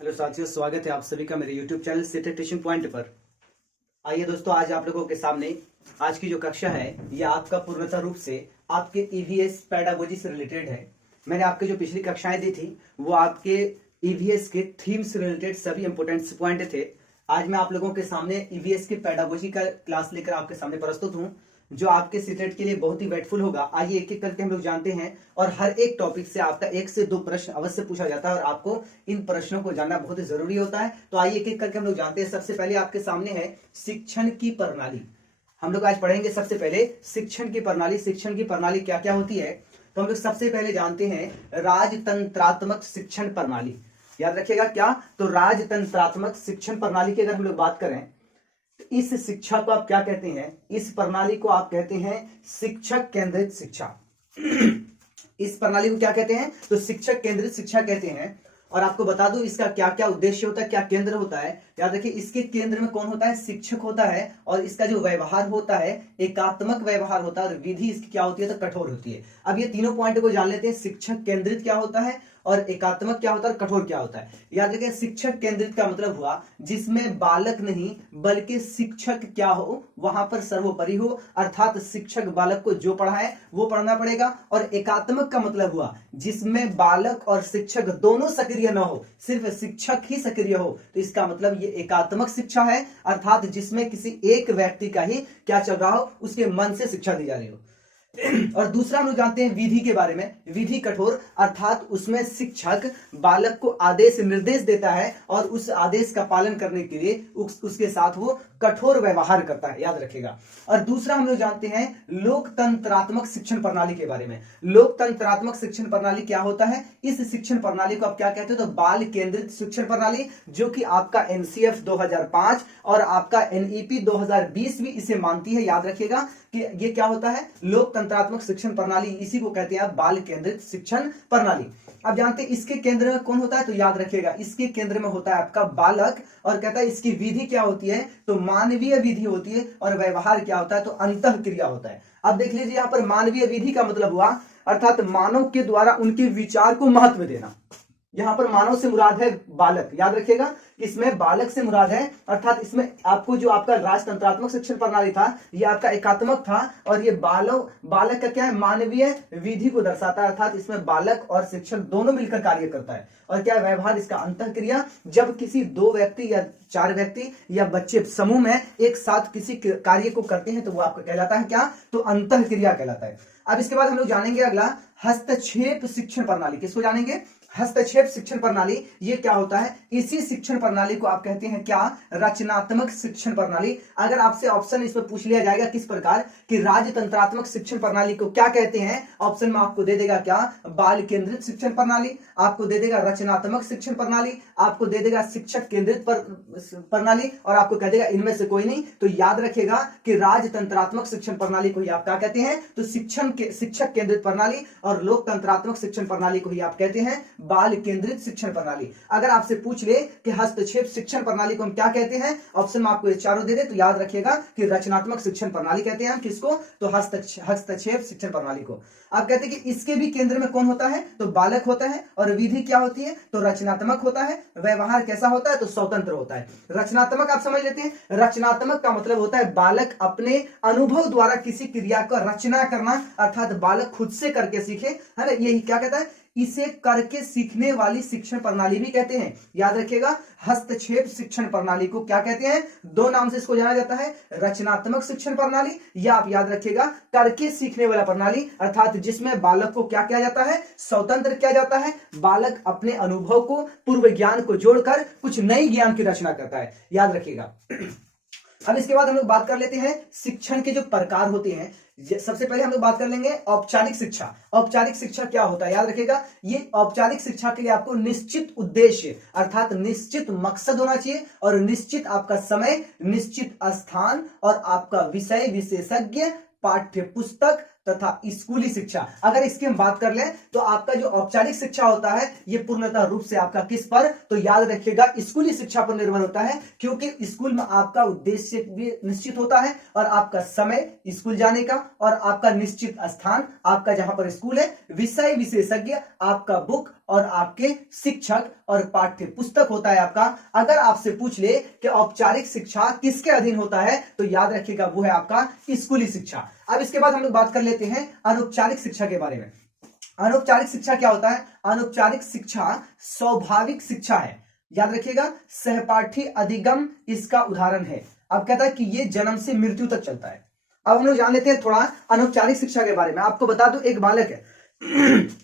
Hello साथियों, स्वागत है आप सभी का मेरे YouTube channel city teaching point पर। आइए दोस्तों, आज आप लोगों के सामने आज की जो कक्षा है यह आपका पूर्णतः रूप से आपके ईवीएस पेडागोजी से रिलेटेड है। मैंने आपके जो पिछली कक्षाएं दी थी वो आपके ईवीएस के थीम से रिलेटेड सभी इंपोर्टेंट पॉइंट थे। आज मैं आप लोगों के सामने ईवीएस के पेडागोजी का क्लास लेकर आपके सामने प्रस्तुत हूँ, जो आपके सीटेट के लिए बहुत ही वेटफुल होगा। आइए एक एक करके हम लोग जानते हैं, और हर एक टॉपिक से आपका 1 से 2 प्रश्न अवश्य पूछा जाता है और आपको इन प्रश्नों को जानना बहुत ही जरूरी होता है। तो आइए एक एक करके हम लोग जानते हैं। सबसे पहले आपके सामने है शिक्षण की प्रणाली। हम लोग आज पढ़ेंगे सबसे पहले शिक्षण की प्रणाली। शिक्षण की प्रणाली क्या क्या होती है, तो हम लोग सबसे पहले जानते हैं राजतंत्रात्मक शिक्षण प्रणाली। याद रखिएगा क्या, तो राजतंत्रात्मक शिक्षण प्रणाली की अगर हम लोग बात करें, इस शिक्षा को आप क्या कहते हैं, इस प्रणाली को आप कहते हैं शिक्षक केंद्रित शिक्षा। इस प्रणाली को क्या कहते हैं, तो शिक्षक केंद्रित शिक्षा कहते हैं। और आपको बता दूं इसका क्या क्या उद्देश्य होता है, क्या केंद्र होता है। याद रखिए, इसके केंद्र में कौन होता है, शिक्षक होता है। और इसका जो व्यवहार होता है एकात्मक व्यवहार होता है, और विधि इसकी क्या होती है, तो कठोर होती है। अब ये तीनों पॉइंट को जान लेते हैं। शिक्षक केंद्रित क्या होता है, और एकात्मक क्या होता है, और कठोर क्या होता है। याद रखिए, शिक्षक केंद्रित का मतलब हुआ जिसमें बालक नहीं बल्कि शिक्षक क्या हो, वहां पर सर्वोपरि हो, अर्थात शिक्षक बालक को जो पढ़ाए वो पढ़ना पड़ेगा। और एकात्मक का मतलब हुआ जिसमें बालक और शिक्षक दोनों सक्रिय न हो, सिर्फ शिक्षक ही सक्रिय हो, तो इसका मतलब ये एकात्मक शिक्षा है, अर्थात जिसमें किसी एक व्यक्ति का ही क्या चल रहा हो, उसके मन से शिक्षा दी जा रही हो। और दूसरा हम लोग जानते हैं विधि के बारे में। विधि कठोर, अर्थात उसमें शिक्षक बालक को आदेश निर्देश देता है और उस आदेश का पालन करने के लिए उसके साथ वो कठोर व्यवहार करता है। याद रखिएगा। और दूसरा हम लोग जानते हैं लोकतंत्रात्मक शिक्षण प्रणाली के बारे में। लोकतंत्रात्मक शिक्षण प्रणाली क्या होता है, इस शिक्षण प्रणाली को आप क्या कहते हो, तो बाल केंद्रित शिक्षण प्रणाली, जो कि आपका एनसीएफ 2005 और आपका एनईपी 2020 भी इसे मानती है। याद रखिएगा कि ये क्या होता है, लोकतंत्रात्मक शिक्षण प्रणाली, इसी को कहते हैं बाल केंद्रित शिक्षण प्रणाली। अब जानते हैं इसके केंद्र में कौन होता है, तो याद रखिएगा इसके केंद्र में होता है आपका बालक। और कहता है इसकी विधि क्या होती है, तो मानवीय विधि होती है। और व्यवहार क्या होता है, तो अंतःक्रिया होता है। अब देख लीजिए, यहां पर मानवीय विधि का मतलब हुआ अर्थात मानव के द्वारा उनके विचार को महत्व देना। यहां पर मानव से मुराद है बालक। याद रखिएगा, इसमें बालक से मुराद है, अर्थात इसमें आपको जो आपका राजतंत्रात्मक शिक्षण प्रणाली था ये आपका एकात्मक था, और ये बालक का क्या है, मानवीय विधि को दर्शाता है, अर्थात इसमें बालक और शिक्षक दोनों मिलकर कार्य करता है। और क्या व्यवहार, इसका अंतःक्रिया, जब किसी 2 व्यक्ति या 4 व्यक्ति या बच्चे समूह में एक साथ किसी कार्य को करते हैं तो वो आपका कहलाता है क्या, तो अंतःक्रिया कहलाता है। अब इसके बाद हम लोग जानेंगे अगला हस्तक्षेप शिक्षण प्रणाली। किसको जानेंगे, हस्तक्षेप शिक्षण प्रणाली। ये क्या होता है, इसी शिक्षण प्रणाली को आप कहते हैं क्या, रचनात्मक शिक्षण प्रणाली। अगर आपसे ऑप्शन इसमें पूछ लिया जाएगा किस प्रकार कि राजतंत्रात्मक शिक्षण प्रणाली को क्या कहते हैं, ऑप्शन में आपको दे देगा क्या, बाल केंद्रित शिक्षण प्रणाली, आपको दे देगा रचनात्मक शिक्षण प्रणाली, आपको दे देगा शिक्षक केंद्रित प्रणाली, और आपको कह देगा इनमें से कोई नहीं। तो याद रखिएगा कि राजतंत्रात्मक शिक्षण प्रणाली को ही आप क्या कहते हैं, तो शिक्षक केंद्रित प्रणाली, और लोकतंत्रात्मक शिक्षण प्रणाली को ही आप कहते हैं बाल केंद्रित शिक्षण प्रणाली। अगर आपसे पूछ ले कि हस्तक्षेप शिक्षण प्रणाली को हम क्या कहते हैं, ऑप्शन में आपको ये चारों दे दे, तो याद रखिएगा कि रचनात्मक शिक्षण प्रणाली कहते हैं हम किसको, तो हस्तक्षेप शिक्षण प्रणाली को। आप कहते हैं कि इसके भी केंद्र में कौन होता है, तो बालक होता है। और विधि क्या होती है, तो रचनात्मक होता है। व्यवहार कैसा होता है, तो स्वतंत्र होता है। रचनात्मक आप समझ लेते हैं, रचनात्मक का मतलब होता है बालक अपने अनुभव द्वारा किसी क्रिया का रचना करना, अर्थात बालक खुद से करके सीखे, है ना, यही क्या कहता है, इसे करके सीखने वाली शिक्षण प्रणाली भी कहते हैं। याद रखिएगा, हस्तक्षेप शिक्षण प्रणाली को क्या कहते हैं, 2 नाम से इसको जाना जाता है, रचनात्मक शिक्षण प्रणाली, या आप याद रखिएगा करके सीखने वाला प्रणाली, अर्थात जिसमें बालक को क्या किया जाता है, स्वतंत्र किया जाता है। बालक अपने अनुभव को, पूर्व ज्ञान को जोड़कर कुछ नई ज्ञान की रचना करता है। याद रखिएगा। अब इसके बाद हम लोग बात कर लेते हैं शिक्षण के जो प्रकार होते हैं। सबसे पहले हम लोग बात कर लेंगे औपचारिक शिक्षा। औपचारिक शिक्षा क्या होता है, याद रखिएगा, ये औपचारिक शिक्षा के लिए आपको निश्चित उद्देश्य अर्थात निश्चित मकसद होना चाहिए, और निश्चित आपका समय, निश्चित स्थान, और आपका विषय विशेषज्ञ, पाठ्य पुस्तक तथा स्कूली शिक्षा। अगर इसकी हम बात कर लें तो आपका जो औपचारिक शिक्षा होता है ये पूर्णतः रूप से आपका किस पर, तो याद रखिएगा स्कूली शिक्षा पर निर्भर होता है, क्योंकि स्कूल में आपका उद्देश्य भी निश्चित होता है, और आपका समय स्कूल जाने का, और आपका निश्चित स्थान आपका जहां पर स्कूल है, विषय विशेषज्ञ आपका बुक, और आपके शिक्षक और पाठ्य पुस्तक होता है आपका। अगर आपसे पूछ ले कि औपचारिक शिक्षा किसके अधीन होता है तो याद रखिएगा वो है आपका स्कूली शिक्षा। अब इसके बाद हम लोग बात कर लेते हैं अनौपचारिक शिक्षा के बारे में। अनौपचारिक शिक्षा क्या होता है? अनौपचारिक शिक्षा स्वाभाविक शिक्षा है, याद रखिएगा। सहपाठी अधिगम इसका उदाहरण है। अब कहता है कि ये जन्म से मृत्यु तक चलता है। अब हम लोग जान लेते हैं थोड़ा अनौपचारिक शिक्षा के बारे में। आपको बता दूं, एक बालक है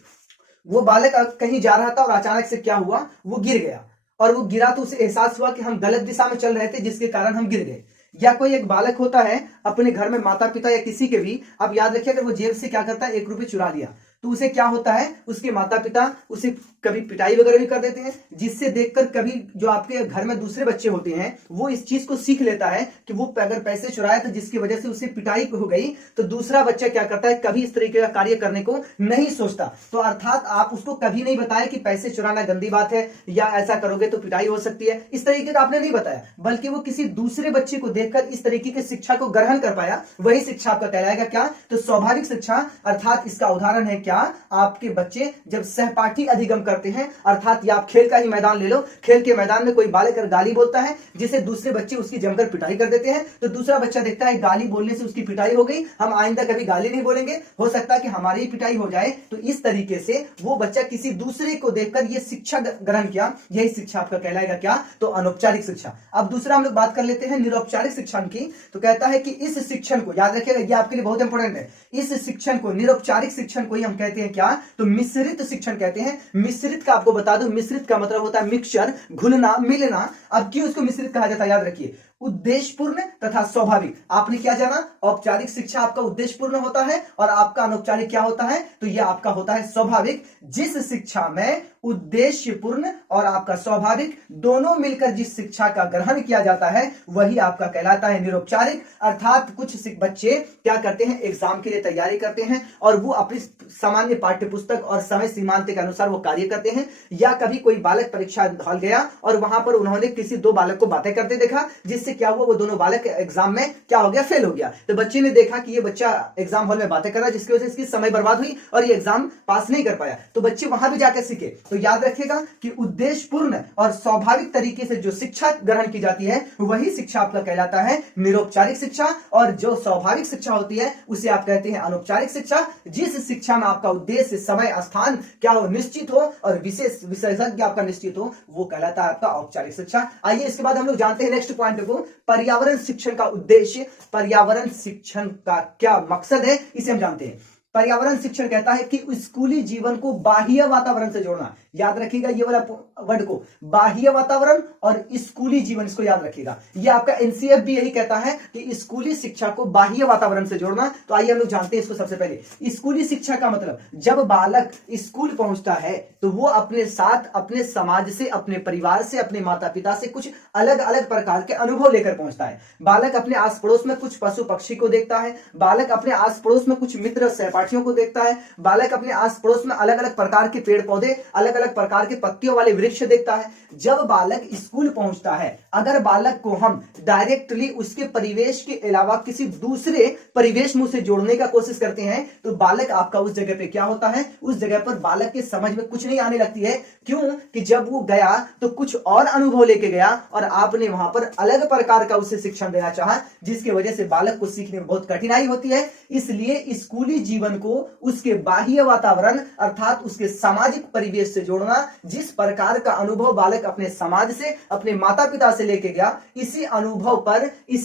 वो बालक कहीं जा रहा था और अचानक से क्या हुआ, वो गिर गया, और वो गिरा तो उसे एहसास हुआ कि हम गलत दिशा में चल रहे थे जिसके कारण हम गिर गए। या कोई एक बालक होता है अपने घर में माता पिता या किसी के भी, अब याद रखिए, अगर वो जेब से क्या करता है 1 रुपये चुरा लिया तो उसे क्या होता है, उसके माता पिता उसे कभी पिटाई वगैरह भी कर देते हैं, जिससे देखकर कभी जो आपके घर में दूसरे बच्चे होते हैं वो इस चीज को सीख लेता है कि वो अगर पैसे चुराया तो जिसकी वजह से उसे पिटाई हो गई, तो दूसरा बच्चा क्या करता है, कभी इस तरीके का कार्य करने को नहीं सोचता। तो अर्थात आप उसको कभी नहीं बताया कि पैसे चुराना गंदी बात है या ऐसा करोगे तो पिटाई हो सकती है, इस तरीके का आपने नहीं बताया, बल्कि वो किसी दूसरे बच्चे को देखकर इस तरीके की शिक्षा को ग्रहण कर पाया, वही शिक्षा आपका कहलाएगा क्या, तो स्वाभाविक शिक्षा। अर्थात इसका उदाहरण है क्या, आपके बच्चे जब सहपाठी अधिगम करते हैं, अर्थात ये आप खेल का ही मैदान ले लो, खेल के मैदान में कोई बालक अगर गाली बोलता है जिसे दूसरे बच्चे उसकी जमकर पिटाई कर देते हैं, तो दूसरा बच्चा देखता है गाली बोलने से उसकी पिटाई हो गई, हम आइंदा कभी गाली नहीं बोलेंगे, हो सकता है कि हमारी ही पिटाई हो जाए। तो इस तरीके से वो बच्चा किसी दूसरे को देखकर ये शिक्षा ग्रहण किया, यही शिक्षा आपका कहलाएगा क्या, तो अनौपचारिक शिक्षा। अब दूसरा हम लोग बात कर लेते हैं निरौपचारिक शिक्षण की। तो कहता है कि इस शिक्षण को, याद रखिएगा ये आपके लिए बहुत इंपॉर्टेंट है, इस शिक्षण को, निरौपचारिक शिक्षण को ही हम कहते हैं क्या, तो मिश्रित शिक्षण कहते हैं। मिश्रित का आपको बता दूं, मिश्रित का मतलब होता है मिक्सचर, घुलना, मिलना। अब क्यों इसको मिश्रित कहा जाता है, याद रखिए, उद्देश्यपूर्ण तथा स्वाभाविक। आपने क्या जाना, औपचारिक शिक्षा आपका उद्देश्यपूर्ण होता है और आपका अनौपचारिक क्या होता है, तो यह आपका होता है स्वाभाविक। जिस शिक्षा में उद्देश्यपूर्ण और आपका स्वाभाविक दोनों मिलकर जिस शिक्षा का ग्रहण किया जाता है वही आपका कहलाता है निरौपचारिक। अर्थात कुछ बच्चे क्या करते हैं, एग्जाम के लिए तैयारी करते हैं और वो अपनी सामान्य पाठ्य पुस्तक और समय सीमांत के अनुसार वो कार्य करते हैं। या कभी कोई बालक परीक्षा हॉल गया और वहां पर उन्होंने किसी 2 बालक को बातें करते देखा, जिससे क्या हुआ, वो दोनों बालक एग्जाम में क्या हो गया, फेल हो गया। तो बच्चे ने देखा कि ये बच्चा एग्जाम हॉल में बातें कर रहा है, जिसकी वजह से इसकी समय बर्बाद हुई और ये एग्जाम पास नहीं कर पाया। तो बच्चे वहां भी जाकर सीखे। तो याद रखिएगा कि उद्देश्यपूर्ण और स्वाभाविक तरीके से जो शिक्षा ग्रहण की जाती है वही शिक्षा आपका कहलाता है निरौपचारिक शिक्षा, और जो स्वाभाविक शिक्षा होती है उसे आप कहते हैं अनौपचारिक शिक्षा। जिस शिक्षा में आपका उद्देश्य, समय, स्थान क्या हो, निश्चित हो और विशेष विशेषज्ञ आपका निश्चित हो, वो कहलाता है आपका औपचारिक शिक्षा। आइए इसके बाद हम लोग जानते हैं नेक्स्ट पॉइंट को, पर्यावरण शिक्षण का उद्देश्य, पर्यावरण शिक्षण का क्या मकसद है, इसे हम जानते हैं। पर्यावरण शिक्षण कहता है कि स्कूली जीवन को बाह्य वातावरण से जोड़ना। याद रखिएगा ये वाला वर्ड को, बाह्य वातावरण और स्कूली जीवन, इसको याद रखिएगा। ये आपका एनसीएफ भी यही कहता है कि स्कूली शिक्षा को बाह्य वातावरण से जोड़ना। तो आइए हम लोग जानते हैं इसको। सबसे पहले स्कूली शिक्षा का मतलब, जब बालक स्कूल पहुंचता है तो वो अपने साथ अपने समाज से, अपने परिवार से, अपने माता पिता से कुछ अलग अलग प्रकार के अनुभव लेकर पहुंचता है। बालक अपने आस पड़ोस में कुछ पशु पक्षी को देखता है, बालक अपने आस पड़ोस में कुछ मित्र सहपाठियों को देखता है, बालक अपने आस पड़ोस में अलग अलग प्रकार के पेड़ पौधे, अलग अलग प्रकार के पत्तियों वाले वृक्ष देखता है। जब बालक स्कूल पहुंचता है, अगर बालक को हम डायरेक्टली उसके परिवेश के अलावा किसी दूसरे परिवेश में से जोड़ने का कोशिश करते हैं तो बालक आपका उस जगह पे क्या होता है, उस जगह पर बालक के समझ में कुछ नहीं आने लगती है। क्यों कि जब वो गया तो कुछ और अनुभव लेके गया और आपने वहां पर अलग प्रकार का उसे शिक्षण देना चाहा, जिसकी वजह से बालक को सीखने में बहुत कठिनाई होती है। इसलिए स्कूली जीवन को उसके बाह्य वातावरण अर्थात उसके सामाजिक परिवेश से जोड़ना। जिस प्रकार का अनुभव बालक अपने समाज से, अपने माता पिता से लेके गया, इसी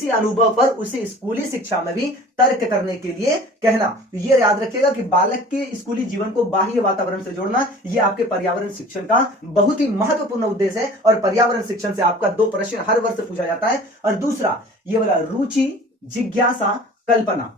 अनुभव पर उसे स्कूली शिक्षा में भी तर्क करने के लिए कहना। ये याद रखिएगा कि बालक के स्कूली जीवन को बाह्य वातावरण से जोड़ना, यह आपके पर्यावरण शिक्षण का बहुत ही महत्वपूर्ण उद्देश्य है। और पर्यावरण शिक्षण से आपका 2 प्रश्न हर वर्ष पूछा जाता है। और दूसरा ये वाला रुचि, जिज्ञासा, कल्पना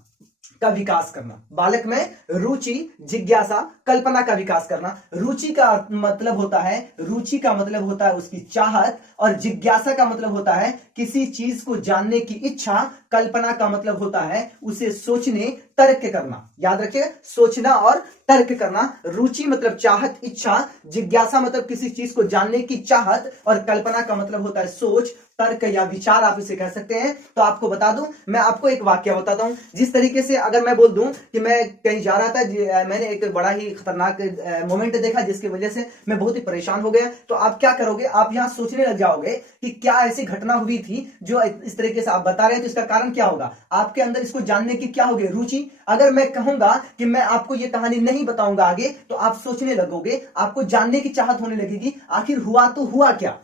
का विकास करना। बालक में रुचि, जिज्ञासा, कल्पना का विकास करना। रुचि का मतलब होता है, रुचि का मतलब होता है उसकी चाहत, और जिज्ञासा का मतलब होता है किसी चीज को जानने की इच्छा। कल्पना का मतलब होता है उसे सोचने, तर्क करना, याद रखिए, सोचना और तर्क करना। रुचि मतलब चाहत, इच्छा, जिज्ञासा मतलब किसी चीज को जानने की चाहत, और कल्पना का मतलब होता है सोच, तर्क या विचार आप इसे कह सकते हैं। तो आपको बता दूं, मैं आपको एक वाक्य बताता हूं। जिस तरीके से अगर मैं बोल दूं कि मैं कहीं जा रहा था, मैंने एक बड़ा ही खतरनाक मोमेंट देखा जिसकी वजह से मैं बहुत ही परेशान हो गया, तो आप क्या करोगे, आप यहां सोचने लग जाओगे कि क्या ऐसी घटना हुई थी जो इस तरीके से आप बता रहे हैं, तो इसका कारण क्या होगा, आपके अंदर इसको जानने की क्या होगी, रुचि। अगर मैं कहूंगा कि मैं आपको ये कहानी नहीं बताऊंगा आगे, तो आप सोचने लगोगे, आपको जानने की चाहत होने लगेगी, आखिर हुआ तो हुआ क्या,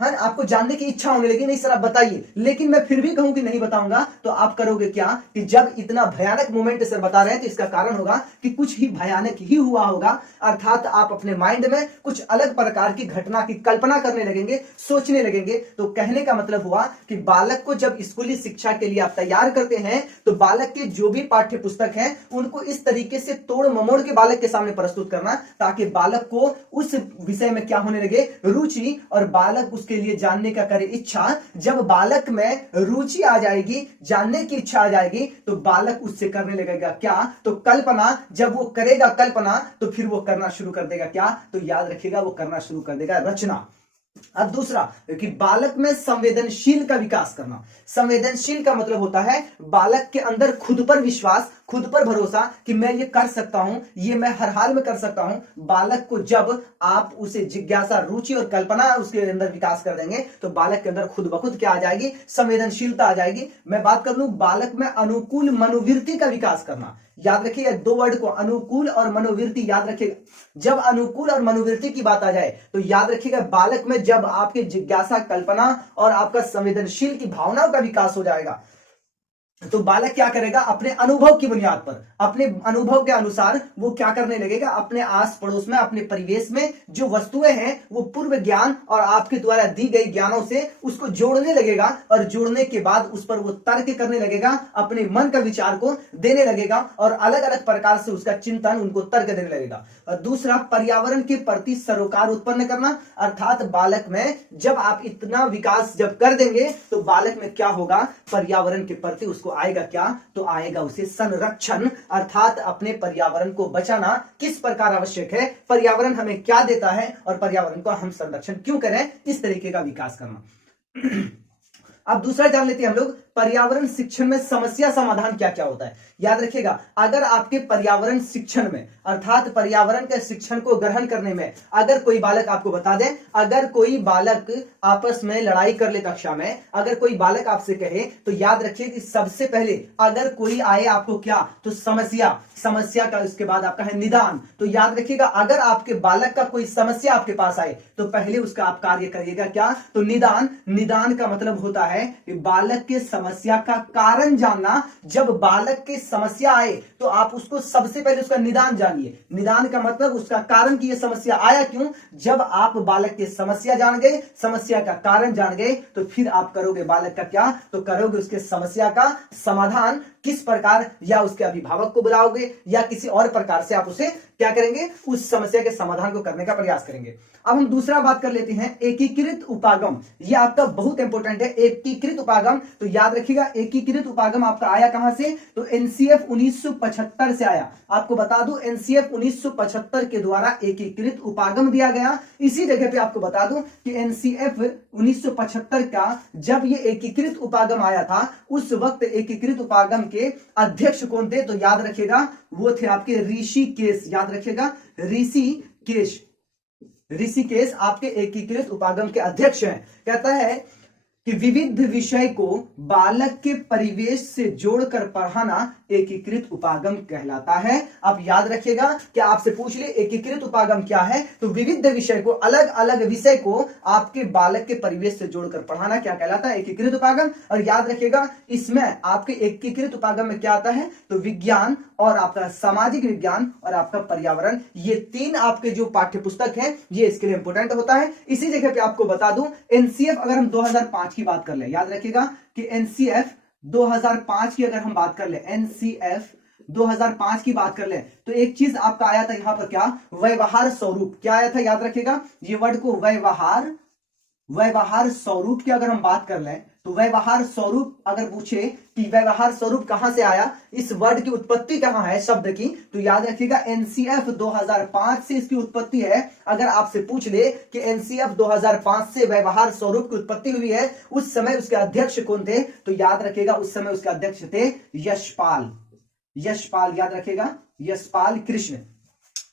है ना, आपको जानने की इच्छा होने लगी, नहीं सर आप बताइए। लेकिन मैं फिर भी कहूं कि नहीं बताऊंगा, तो आप करोगे क्या कि जब इतना भयानक मोमेंट सर बता रहे हैं, तो इसका कारण होगा कि कुछ ही भयानक ही हुआ होगा, अर्थात आप अपने माइंड में कुछ अलग प्रकार की घटना की कल्पना करने लगेंगे, सोचने लगेंगे। तो कहने का मतलब हुआ कि बालक को जब स्कूली शिक्षा के लिए आप तैयार करते हैं, तो बालक के जो भी पाठ्य पुस्तक हैं उनको इस तरीके से तोड़ ममोड़ के बालक के सामने प्रस्तुत करना, ताकि बालक को उस विषय में क्या होने लगे, रुचि, और बालक के लिए जानने का करे इच्छा। जब बालक में रुचि आ जाएगी, जानने की इच्छा आ जाएगी, तो बालक उससे करने लगेगा क्या, तो कल्पना। जब वो करेगा कल्पना, तो फिर वो करना शुरू कर देगा क्या, तो याद रखिएगा, वो करना शुरू कर देगा रचना। अब दूसरा कि बालक में संवेदनशील का विकास करना। संवेदनशील का मतलब होता है बालक के अंदर खुद पर विश्वास, खुद पर भरोसा कि मैं ये कर सकता हूं, ये मैं हर हाल में कर सकता हूं। बालक को जब आप उसे जिज्ञासा, रुचि और कल्पना उसके अंदर विकास कर देंगे, तो बालक के अंदर खुद ब खुद क्या आ जाएगी, संवेदनशीलता आ जाएगी। मैं बात कर लूं बालक में अनुकूल मनोवृत्ति का विकास करना। याद रखिएगा दो वर्ड को, अनुकूल और मनोवृत्ति, याद रखिएगा। जब अनुकूल और मनोवृत्ति की बात आ जाए, तो याद रखिएगा बालक में जब आपके जिज्ञासा, कल्पना और आपका संवेदनशील की भावनाओं का विकास हो जाएगा, तो बालक क्या करेगा, अपने अनुभव की बुनियाद पर, अपने अनुभव के अनुसार वो क्या करने लगेगा, अपने आस पड़ोस में, अपने परिवेश में जो वस्तुएं हैं, वो पूर्व ज्ञान और आपके द्वारा दी गई ज्ञानों से उसको जोड़ने लगेगा, और जोड़ने के बाद उस पर वो तर्क करने लगेगा, अपने मन का विचार को देने लगेगा, और अलग अलग प्रकार से उसका चिंतन, उनको तर्क देने लगेगा। और दूसरा, पर्यावरण के प्रति सरोकार उत्पन्न करना, अर्थात बालक में जब आप इतना विकास जब कर देंगे, तो बालक में क्या होगा, पर्यावरण के प्रति उसको आएगा क्या, तो आएगा उसे संरक्षण, अर्थात अपने पर्यावरण को बचाना किस प्रकार आवश्यक है, पर्यावरण हमें क्या देता है, और पर्यावरण को हम संरक्षण क्यों करें, इस तरीके का विकास करना। अब दूसरा जान लेते हैं हम लोग, पर्यावरण शिक्षण में समस्या समाधान क्या क्या होता है। याद रखिएगा, अगर आपके पर्यावरण शिक्षण में, अर्थात पर्यावरण के शिक्षण को ग्रहण करने में, अगर कोई बालक, आपको बता दें, अगर कोई बालक आपस में लड़ाई कर ले कक्षा में, अगर कोई बालक आपसे कहे, तो याद रखिए कि सबसे पहले अगर कोई आए आपको क्या, तो समस्या, समस्या का उसके बाद आपका है निदान। तो याद रखिएगा, अगर आपके बालक का कोई समस्या आपके पास आए, तो पहले उसका आप कार्य करिएगा क्या, तो निदान। निदान का मतलब होता है कि बालक के समस्या का कारण जानना। जब बालक की समस्या आए, तो आप उसको सबसे पहले उसका निदान जानिए। निदान का मतलब उसका कारण कि यह समस्या आया क्यों। जब आप बालक की समस्या जान गए, समस्या का कारण जान गए, तो फिर आप करोगे बालक का क्या, तो करोगे उसके समस्या का समाधान किस प्रकार, या उसके अभिभावक को बुलाओगे, या किसी और प्रकार से आप उसे क्या करेंगे, उस समस्या के समाधान को करने का प्रयास करेंगे। अब हम दूसरा बात कर लेते हैं, एकीकृत उपागम। यह आपका बहुत इंपॉर्टेंट है, एकीकृत उपागम। तो याद रखिएगा, एकीकृत उपागम आपका आया कहां से, तो एनसीएफ 1975 से आया। आपको बता दूं, एनसीएफ 1975 के द्वारा एकीकृत उपागम दिया गया। इसी जगह पे आपको बता दूं कि एनसीएफ 1975 का जब ये एकीकृत उपागम आया था, उस वक्त एकीकृत उपागम के अध्यक्ष कौन थे, तो याद रखिएगा वो थे आपके ऋषिकेश। याद रखिएगा, ऋषिकेश, ऋषिकेश आपके एकीकृत उपागम के अध्यक्ष हैं। कहता है कि विविध विषय को बालक के परिवेश से जोड़कर पढ़ाना एकीकृत उपागम कहलाता है। आप याद रखिएगा कि आपसे पूछ ले एकीकृत उपागम क्या है, तो विविध विषय को, अलग अलग विषय को आपके बालक के परिवेश से जोड़कर पढ़ाना क्या कहलाता है, एकीकृत उपागम। और याद रखिएगा, इसमें आपके एकीकृत उपागम में क्या आता है, तो विज्ञान और आपका सामाजिक विज्ञान और आपका पर्यावरण, ये तीन आपके जो पाठ्य पुस्तक है, ये इसके लिए इंपोर्टेंट होता है। इसी जगह पे आपको बता दूं, एनसीएफ अगर हम 2005 की बात कर ले, याद रखिएगा कि एनसीएफ 2005 की अगर हम बात कर ले, एनसीएफ 2005 की बात कर ले, तो एक चीज आपका आया था यहां पर क्या, व्यवहार स्वरूप। क्या आया था, याद रखिएगा ये वर्ड को, व्यवहार, व्यवहार स्वरूप की अगर हम बात कर लें, तो व्यवहार स्वरूप अगर पूछे कि व्यवहार स्वरूप कहां से आया, इस वर्ड की उत्पत्ति कहां है शब्द की, तो याद रखिएगा एनसीएफ 2005 से इसकी उत्पत्ति है। अगर आपसे पूछ ले कि एनसीएफ 2005 से व्यवहार स्वरूप की उत्पत्ति हुई है, उस समय उसके अध्यक्ष कौन थे, तो याद रखिएगा उस समय उसके अध्यक्ष थे यशपाल। यशपाल याद रखिएगा, यशपाल कृष्ण।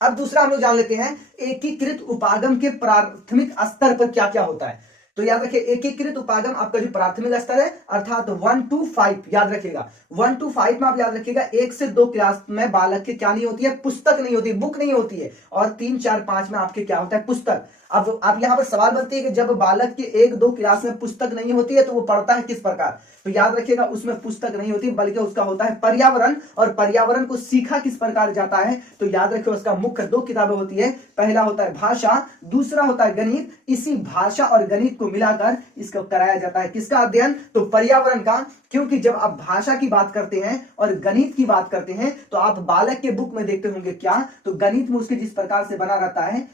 अब दूसरा हम लोग जान लेते हैं एकीकृत उपागम के प्राथमिक स्तर पर क्या क्या होता है। तो याद रखिए एकीकृत उपागम आपका जो प्राथमिक स्तर है अर्थात 1 to 5, याद रखिएगा 1 to 5 में आप याद रखिएगा 1 से 2 क्लास में बालक के क्या नहीं होती है, पुस्तक नहीं होती, बुक नहीं होती है, और 3, 4, 5 में आपके क्या होता है, पुस्तक। अब यहाँ पर सवाल बनती है कि जब बालक के 1, 2 क्लास में पुस्तक नहीं होती है तो वो पढ़ता है किस प्रकार, तो याद रखिएगा उसमें पुस्तक नहीं होती बल्कि उसका होता है पर्यावरण, और पर्यावरण को सीखा किस प्रकार जाता है, तो याद रखिए उसका मुख्य 2 किताबें होती है। पहला होता है भाषा, दूसरा होता है गणित। इसी भाषा और गणित को मिलाकर इसको कराया जाता है किसका अध्ययन, तो पर्यावरण का। क्योंकि जब आप भाषा की बात करते हैं और गणित की बात करते हैं तो आप बालक के बुक में देखते होंगे क्या, तो गणित में उसके जिस प्रकार से बना रहता है,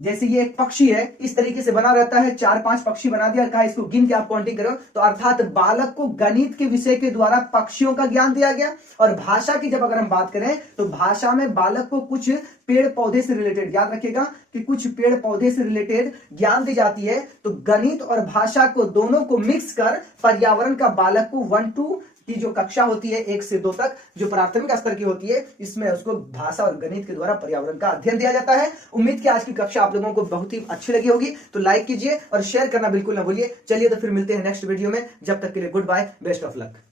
जैसे ये एक पक्षी है इस तरीके से बना रहता है, 4-5 पक्षी बना दिया, कहा इसको गिन के आप काउंटिंग करो, तो अर्थात बालक को गणित के विषय के द्वारा पक्षियों का ज्ञान दिया गया। और भाषा की जब अगर हम बात करें तो भाषा में बालक को कुछ पेड़ पौधे से रिलेटेड, याद रखिएगा कि कुछ पेड़ पौधे से रिलेटेड ज्ञान दी जाती है। तो गणित और भाषा को दोनों को मिक्स कर पर्यावरण का बालक को 1 to की जो कक्षा होती है 1 से 2 तक जो प्राथमिक स्तर की होती है, इसमें उसको भाषा और गणित के द्वारा पर्यावरण का अध्ययन दिया जाता है। उम्मीद कि आज की कक्षा आप लोगों को बहुत ही अच्छी लगी होगी, तो लाइक कीजिए और शेयर करना बिल्कुल ना भूलिए। चलिए तो फिर मिलते हैं नेक्स्ट वीडियो में, जब तक के लिए goodbye, best of luck.